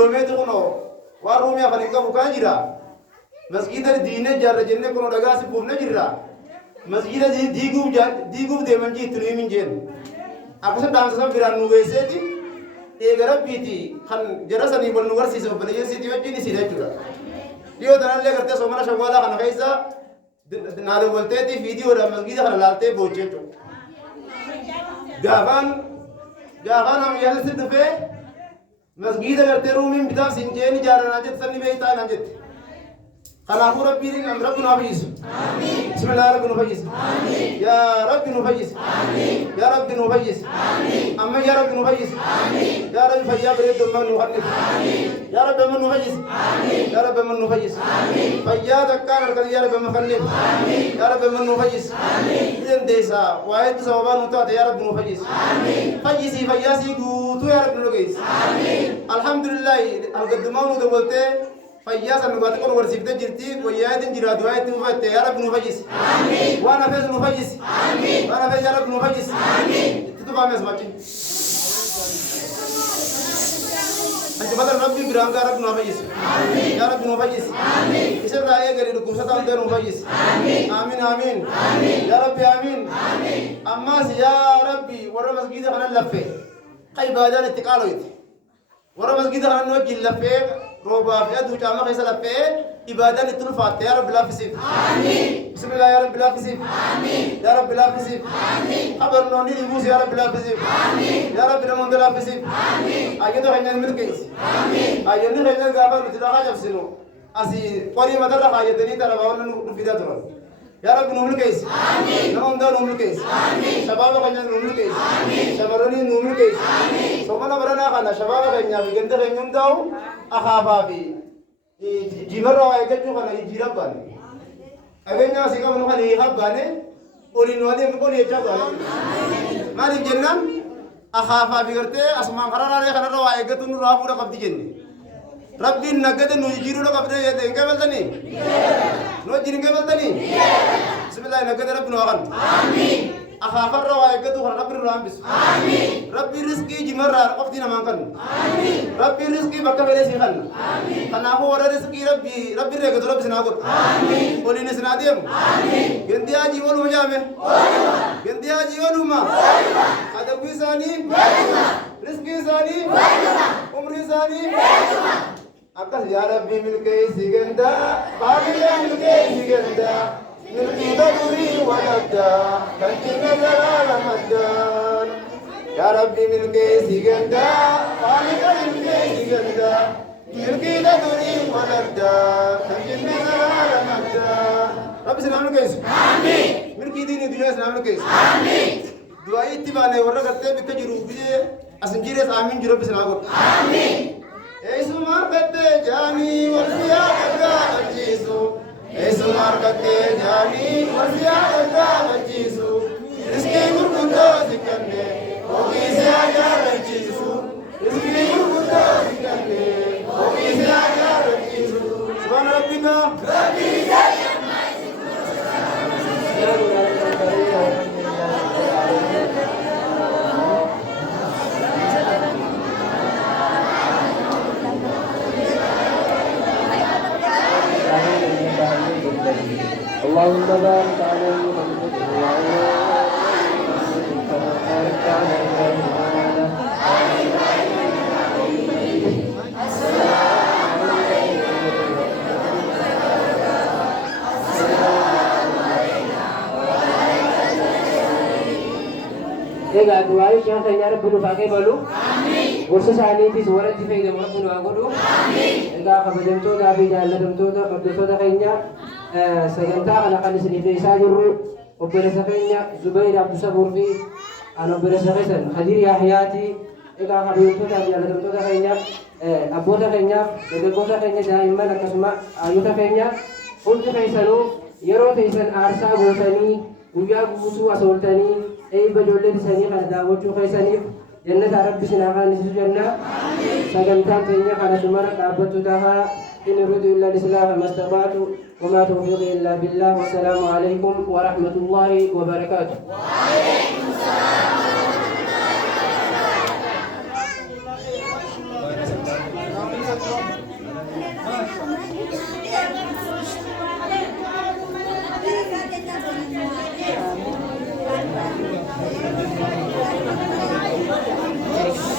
Romeetu kunoo waan Roomiyaa kan hin qabu kaan jira. Masgiida diinee jaarra jennee kunoo dhagaa si buufne jirra. Masgiida diiguuf deeman jiitti nuyi min jennu. Akkasuma dhaamsa biraan nu geesseeti eega rabbiiti kan jara sanii wal nu barsiisa obboleeyyeessiitii wajjin isiidha jechuudha. Dhiyoo tanallee gartee soomana shawwaalaa kana keessa naadoo walteetii fiidiyoodhaan masgiida kana laaltee boochee jechuudha. Gaafaan ammayyaatti dhufee masgiida gartee ruumiin bitaaf sinjeen ijaaranaa jette sanni beektaa naan jette. Kanaafuu rabbiin rabbi nu fayyisu. Bismillah rabbi nu fayyisu. Yaa rabbi nu fayyisu. Yaa rabbi nu fayyisu. Amma yaa rabbi nu fayyisu. Yaa rabbi fayyaa bareedduu amma nu hannisu. Yaa rabbi amma nu fayyisu. Yaa rabbi amma nu fayyisu. Fayyaa takkaan harkatti yaa rabbi amma fannisu. Yaa rabbi amma nu fayyisu. Dandeessaa waa hedduu sababaa nu taate yaa rabbi nu fayyisu. Fayyisii fayyaasii guutuu yaa rabbi nu geessu. Alhamdulillahi algaddumaa nu dawwaltee fayyaa san dhugaati kun warsiiftee jirti wayyaa itti jira du'aa itti ufatte yaa rabbi nu fayyisi. Waan hafees nu fayyisi. Waan hafees yaa rabbi nu fayyisi. Itti tufaames machi. Ajjabatan rabbi biraan gaa rabbi nu fayyisi. Yaa rabbi nu fayyisi. Isirraa eegale dhukkubsataa hundee nu fayyisi. Amiin amiin. Yaa rabbi amiin. Ammaas yaa rabbi warra masgiida kanan laffe ka ibaadaan itti qaaloyti. Warra masgiida kanan wajjin laffee روبا في أدو جامع خيسا لفه إبادة لتلفات يا رب لا فسيف آمين بسم الله يا رب لا فسيف آمين يا رب لا فسيف آمين خبر نوني يبوس يا رب لا فسيف آمين يا رب نمند لا فسيف آمين أيده خينا الملكيس آمين أيده خينا الجابر نتلاقى جبسنو أسي قري مدر خايتني ترى باون نفيدا ترى يا رب نملكيس آمين نمند نملكيس آمين شباب خينا نملكيس آمين شبابني نملكيس آمين سومنا برنا خنا شباب خينا بيجند خينا داو أخافي جبرة وايكتشو خنا يجيرا باني أبينا سيكا منو خنا يخاف باني أولين وادي مكون يجا باني ما نجنن أخافي كرتة أسمع خرنا ليه خنا وايكتشو نرافورا قبضي جنني ربي نجد نوجيرو لك قبضي يده إنك بلتني نوجيرين كبلتني بسم الله نجد ربي نوغن آمين أخافر روايكتو خنا ربي نرام بس آمين ربي رزقي جمرة قفتنا مانكن آمين ربي رزقي بكا فلسي خن آمين خنا هو رزقي ربي رجعت ربي سناقول آمين قولين سناديم آمين جندي أجي ولو مجامع جندي أجي ولو ما هذا بيساني رزقي ساني عمري ساني أكل يا ربي ملكي سيجندا باقي ملكي سيجندا ملكي بدوري ونبدا كنتنا زلال مدان يا ربي ملكي سيجندا باقي ملكي سيجندا ملكي بدوري ونبدا كنتنا زلال مدان ربي سلام لكيس آمين ملكي ديني دنيا سلام لكيس آمين دعائي اتباعنا ورا करते बिक जरूरी है असंजीरे आमीन जरूर सलाम आमीन ऐसु मार्गते जानी वर्षिया गंगा बच्चीसु ऐसु मार्गते जानी वर्षिया गंगा बच्चीसु इसके गुरगुंडो सिकन्ने होगी से आजा बच्चीसु इसके गुरगुंडो सिकन्ने होगी से आजा बच्चीसु सुभान रब्बिका रब्बिल इज्जति अम्मा यसिफून اللهم بارك على محمد وعلى آله كما باركت على إبراهيم وعلى Egaa du'aayi shan keenya rabbi nuuf haa qeebalu. Gorsa isaaniitis warra itti fayyadamu rabbi nu haa godhu. Egaa kabajamtootaa fi jaallatamtoota hordoftoota keenya sagantaa kana kan isiniif dhiyeessaa jirru obboleessa keenya Zubayr Abdusabuur fi an obboleessa keessan Khadiir Yahyaati. Egaa kabajamtootaa fi jaallatamtoota keenya abboota keenyaaf dargaggoota keenya daa'imman akkasuma hayyota keenya hundi keessanuu yeroo teessan aarsaa gootanii guyyaa guutuu as ooltanii eebba ijoollee isaanii kana daawwachuu keessaniif jannata rabbi sinaa kaanisisu jenna. Sagantaan keenya kana sumara dhaabbattu tahaa إن أريد إلا الإصلاح ما استطعت وما توفيقي إلا بالله والسلام عليكم ورحمة الله وبركاته. وعليكم السلام ورحمة الله وبركاته. Amin.